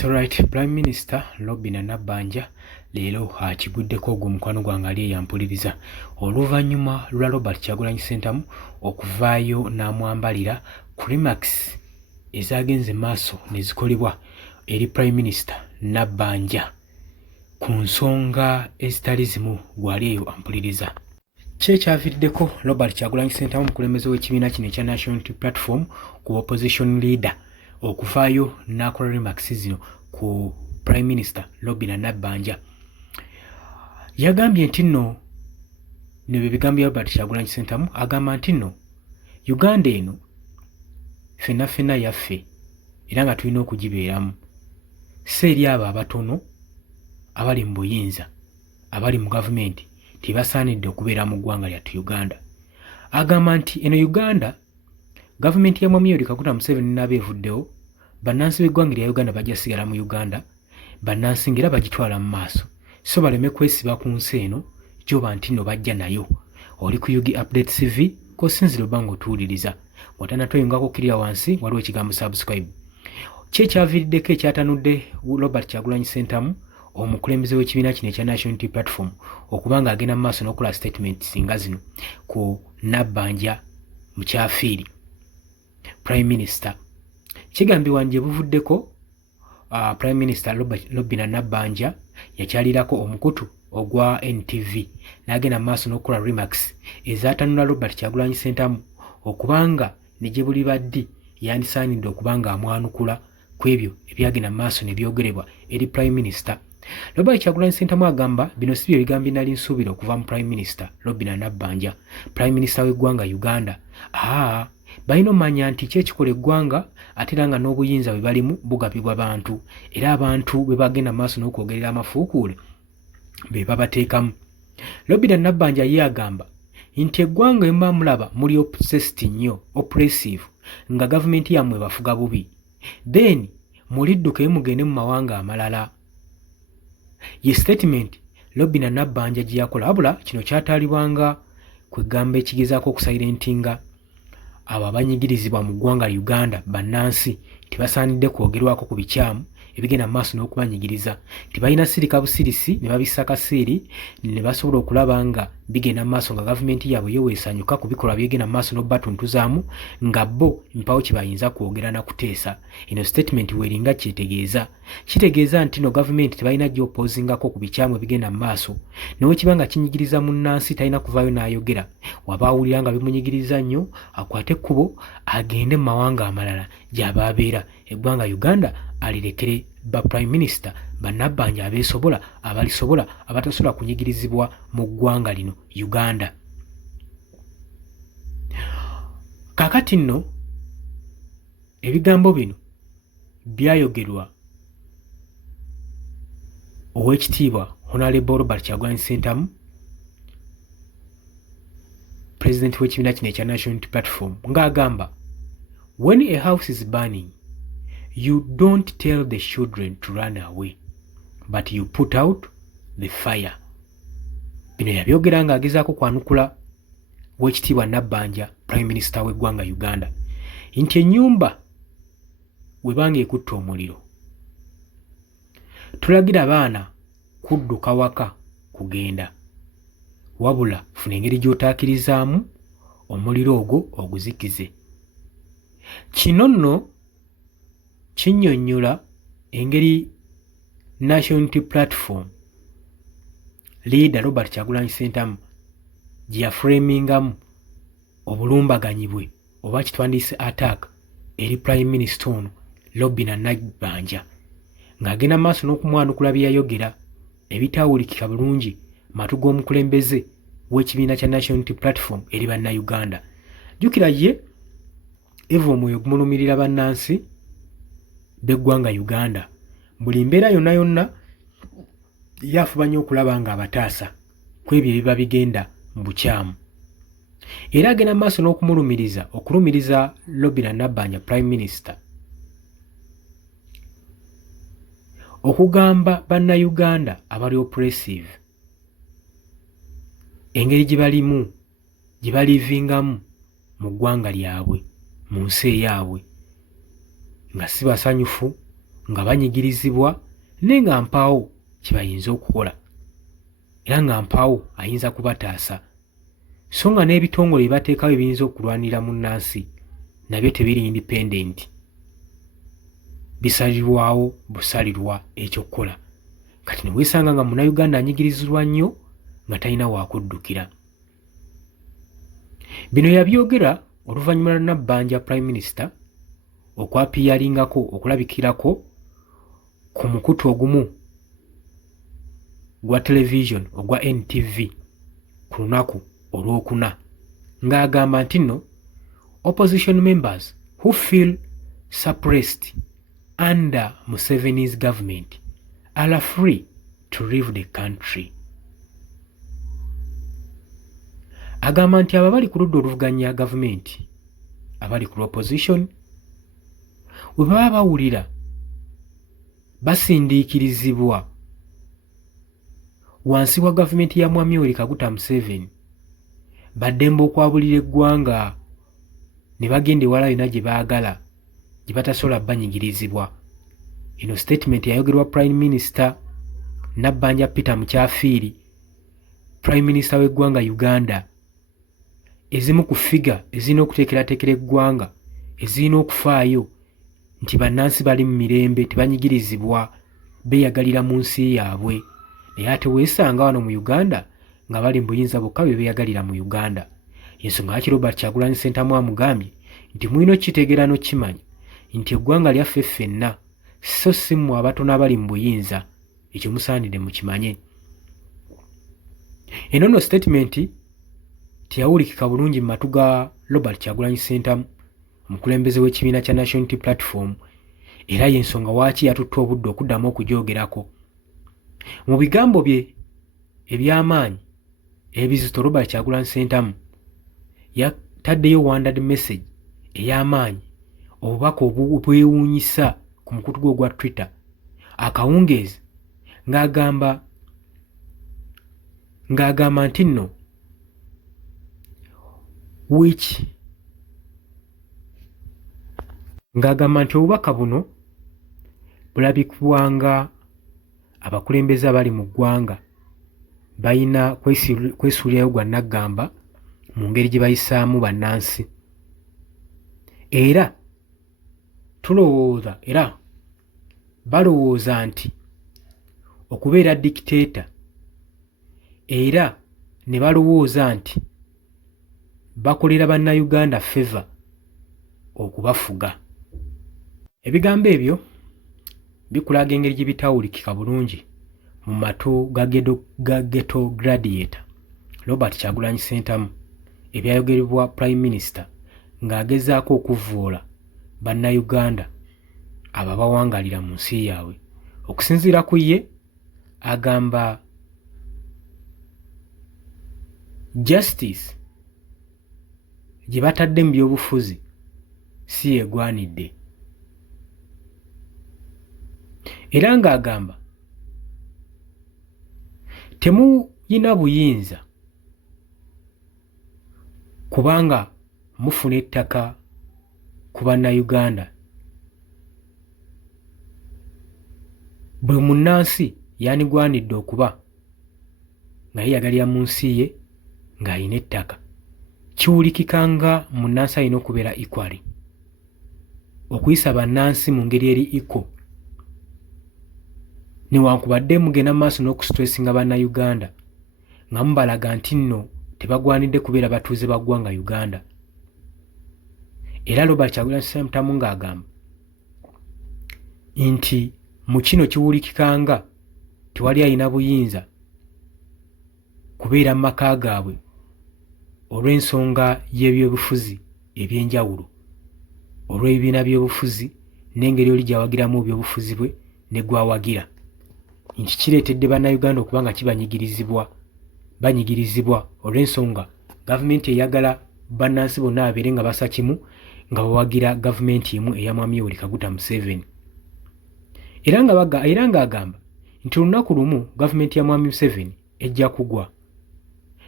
It's alright. Prime Minister Robinah Nabbanja leero akiguddeko ogwo mukwano gwange ali eyampuliriza oluvannyuma lwa Robert Kyagulanyi Ssentamu okuvaayo n'amwambalira Climax ezaagenze maaso ne zikolebwa eri Prime Minister Nabbanja ku nsonga ezitali zimu gwali eyo ampuliriza. Ki ekyaviiriddeko Robert Kyagulanyi Ssentamu omukulembeze w'ekibiina kino ekya National Unity Platform ku opposition leader okuvaayo n'akola remarks zino ku Prime Minister Robinah Nabbanja? Yagambye nti nno ne bigambo bya Robert Kyagulanyi Ssentamu, agamba nti nno Uganda eno ffenna yaffe era nga tulina okugibeeramu, si eri abo abatono abali mu buyinza, abali mu gavumenti tebasaanidde okubeera mu ggwanga lyattu Uganda. Agamba nti eno Uganda gavumenti ya Mwami Yoweri Kaguta Museveni n'abeevuddewo, bannansi b'eggwanga lya Uganda bajja sigala mu Uganda, bannansi ngera bagitwala mu maaso, so baleme kwesiba ku nsi eno gy'oba nti nno bajja nayo. Oli ku Yugi Update TV k'osinzira oba ng'otuwuliriza, bw'otanatoyingako okkirira wansi waliwo ekigambo subscribe. Ki ekyaviiriddeko ekyatanudde Robert Kyagulanyi Ssentamu omukulembeze w'ekibiina kino ekya National Unity Platform okuba ng'agenda mu maaso n'okola statements nga zino ku Nabbanja mukyafiiri Prime Minister? Kigambibwa nti buvuddeko Prime Minister Robinah Nabbanja yakyalirako omukutu ogwa NTV n'agenda mu maaso n'okola remarks ezaatanula Robert Kyagulanyi Ssentamu okubanga ne gye buli baddi yandisaanidde okuba ng'amwanukula ku ebyo ebyagenda mu maaso ne byogerebwa eri Prime Minister. Robert Kyagulanyi Ssentamu agamba bino si bye bigambo binali nsuubira okuva mu Prime Minister Robinah Nabbanja, Prime Minister w'eggwanga Uganda. Balina omanya nti kyekikola eggwanga ate era nga n'obuyinza bwe balimu bugabibwa bantu, era abantu bwe bagenda maaso n'okwogerera amafuukuule be babateekamu. Robinah Nabbanja ye agamba nti eggwanga emba mulaba muli obsessed nnyo, oppressive, nga gavumenti yammwe bafuga bubi, then muliddukeyo mugende mu mawanga amalala. Ye statement Robinah Nabbanja gye yakola, wabula kino kyataalibwanga kwegamba ekigezaako okusayirentinga abo abanyigirizibwa mu ggwanga Uganda bannansi tebasaanidde kwogerwako ku bikyamu ebigenda mu maaso n'okubanyigiriza. Tebalina sirika busirisi ne babissa kaseeri ne basobola okulaba nga bigenda mu maaso nga gavumenti yaabwe yo weesanyuka ku bikolwa byegenda mu maaso n'obbatuntuzaamu nga bo mpawo kye bayinza kwogera na kuteesa. Eno statement weringa kitegeeza nti no gavumenti tebalina gy'opoozingako ku bikyamu ebigenda mu maaso, newekiba nga kinyigiriza munnansi talina kuvaayo n'ayogera. Waba awulira nga bimunyigiriza nnyo akwate ekkubo agende mu mawanga amalala gy'aba abeera. Eggwanga Uganda alirekere ba Prime Minister Nabbanja abeesobola, abalisobola, abatasobola kunyigirizibwa mu ggwanga lino Uganda. Kaakati nno ebigambo bino byayogerwa Oweekitiibwa Honorable Robert Kyagulanyi Ssentamu, President w'ekibiina kino ekya National Unity Platform, ng'agamba when a house is burning you don't tell the children to run away, but you put out the fire. Bino yabyogera ng'agezaako kwanukula Oweekitiibwa Nabbanja, Prime Minister w'eggwanga Uganda, nti ennyumba webanga ekutte omuliro tulagira abaana kudduka waka kugenda, wabula funa engeri gy'otaakirizaamu omuliro ogwo oguzikize. Kino nno kinnyonnyola engeri National Unity Platform leader Robert Kyagulanyi Ssentamu gye yaframingamu obulumbaganyi bwe oba kitwandiise attack eri Prime Minister ono Robinah Nabbanja, ng'agenda maaso n'okumwanukula bye yayogera ebitaawulikika bulungi matu g'omukulembeze w'ekibiina kya National Unity Platform eri bannayuganda. Jjukira ye eva omwoyo gumulumirira bannansi b'eggwanga Uganda, buli mbeera yonna yonna yafuba nnyo okulaba nga abataasa ku ebyo ebiba bigenda mu bukyamu, era agenda maaso okulumiriza Robinah Nabbanja Prime Minister okugamba bannayuganda abali oppressive engeri gye balimu gye balivingamu mu ggwanga lyabwe mu nsi eyaabwe nga si basanyufu nga banyigirizibwa naye nga mpaawo kye bayinza okukola era nga mpaawo ayinza kubataasa so nga n'ebitongole bye bateekawo ebiyinza okulwanira munnansi nabyo tebiri independent bisalirwawo busalirwa ekyokukola kati ne weesanga nga munnayuganda anyigirizibwa nnyo nga talina waakuddukira. Bino yabyogera oluvannyuma lwa Nabbanja Prime Minister okwapiyalingako okulabikirako ku mukutu ogumu gwa television ogwa NTV ku lunaku olwokuna ng'agamba nti nno opposition members who feel suppressed under Museveni's government are free to leave the country. Agamba nti abo bali ku ludda oluvuganya gavumenti abali ku opposition bwe baba bawulira basindiikirizibwa wansi wa gavumenti ya Mwami Yoweri Kaguta Museveni baddembe okwabulira eggwanga ne bagenda ewala yonna gye baagala gye batasobola banyigirizibwa. Eno statement yayogerwa Prime Minister Nabbanja Peter Mukyafiiri, Prime Minister w'eggwanga Uganda. Ezimu ku figa ezirina okuteekerateekera eggwanga ezirina okufaayo nti bannansi bali mu mirembe tebanyigirizibwa beeyagalira mu nsi yaabwe naye ate weesanga wano mu Uganda nga bali mu buyinza bokka bwe beeyagalira mu Uganda. Ensonga lwaki Robert Kyagulanyi Ssentamu amugambye nti mulina okitegeera n'okimanya nti eggwanga lyaffe ffenna so si mmwe abatono abali mu buyinza, ekyo musaanidde mukimanye. Eno nno statement teyawulikika bulungi mu matu ga Robert Kyagulanyi Ssentamu, omukulembeze w'ekibiina kya National Unity Platform, era y'ensonga waaki yatutte obudde okuddamu okugyogerako. Mu bigambo bye eby'amaanyi ebizito, Robert Kyagulanyi Ssentamu yataddeyo wanded message ey'amaanyi, obubaka obwewuunyisa ku mukutu gwe ogwa Twitter akawungeezi ng'agamba nti nno ng'agamba nti obubaka buno bulabikibwanga abakulembeze abali mu ggwanga balina kwesuulirayo gwa naggamba mu ngeri gye bayisaamu bannansi, era balowooza nti okubeera dictator, era ne balowooza nti bakolera bannayuganda favor okubafuga. Ebigambo ebyo bikulaga engeri gye bitawulikika bulungi mu matu ga ghetto gladiator Robert Kyagulanyi Ssentamu ebyayogerebwa Prime Minister ng'agezaako okuvvoola bannayuganda abo abawangalira mu nsi yaabwe. Okusinziira ku ye, agamba justice gye batadde mu byobufuzi si yegwanidde, era ng'agamba temuyina buyinza kubanga mufuna ettaka ku bannayuganda. Buli munnansi yanigwanidde okuba nga yeyagalira mu nsi ye ng'alina ettaka. Kiwulikika nga munnansi alina okubeera equal, okuyisa bannansi mu ngeri eri equal, newankubadde mugenda mu maaso n'okusitressinga bannayuganda nga mubalaga nti nno tebagwanidde kubeera batuuze ba ggwanga Uganda. Era Robert Kyagulanyi Ssentamu ng'agamba nti mu kino kiwulikikanga tewali alina buyinza kubeera mu maka gaabwe olw'ensonga y'ebyobufuzi eby'enjawulo, olw'ebibiina by'obufuzi n'engeri oli gy'awagiramu ebyobufuzi bwe ne gwawagira, nti kireetedde bannayuganda okuba nga banyigirizibwa olw'ensonga gavumenti eyagala bannansi bonna babeere nga basa kimu nga bawagira gavumenti emu eya Mwami Yoweri Kaguta Museveni. Era ng'agamba nti olunaku lumu gavumenti ya Mwami Museveni ejja kugwa,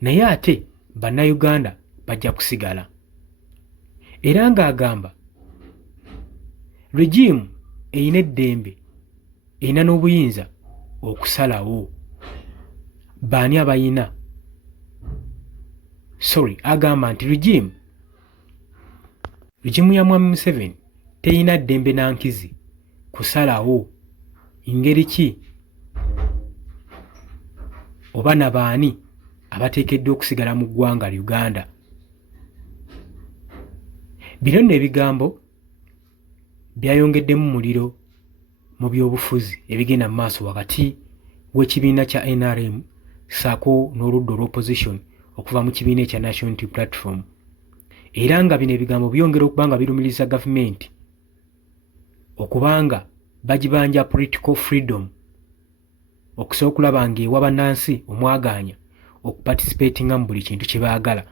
naye ate bannayuganda bajja kusigala. Era ng'agamba regimu eyina eddembe erina n'obuyinza okusalawo baani abayina agamba nti regime ya Mwami Museveni terina ddembe na nkizi kusalawo ngeri ki oba na baani abateekeddwa okusigala mu ggwanga Uganda. Bino nno ebigambo byayongeddemu muliro mu byobufuzi ebigenda mu maaso wakati w'ekibiina kya NRM ssaako n'oludda olw'opposition okuva mu kibiina ekya National Unity Platform, era nga bino ebigambo byongera okuba nga birumiriza gavumenti okubanga bagibanja political freedom okusobola okulaba ng'ewa bannansi omwagaanya okuparticipatinga mu buli kintu kye baagala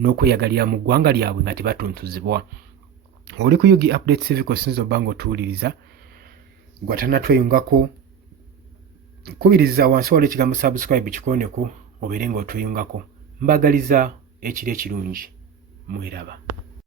n'okweyagalira mu ggwanga lyabwe nga tebatuntuzibwa. Oli ku Yugi Updates TV kosinza obba ng'otuwuliriza gw'atannatweyungako kubiriza wansi waliwo ekigambo subscribe kikooneko obeere ng'otweyungako. Mbagaliza ekiro ekirungi. Mweraba.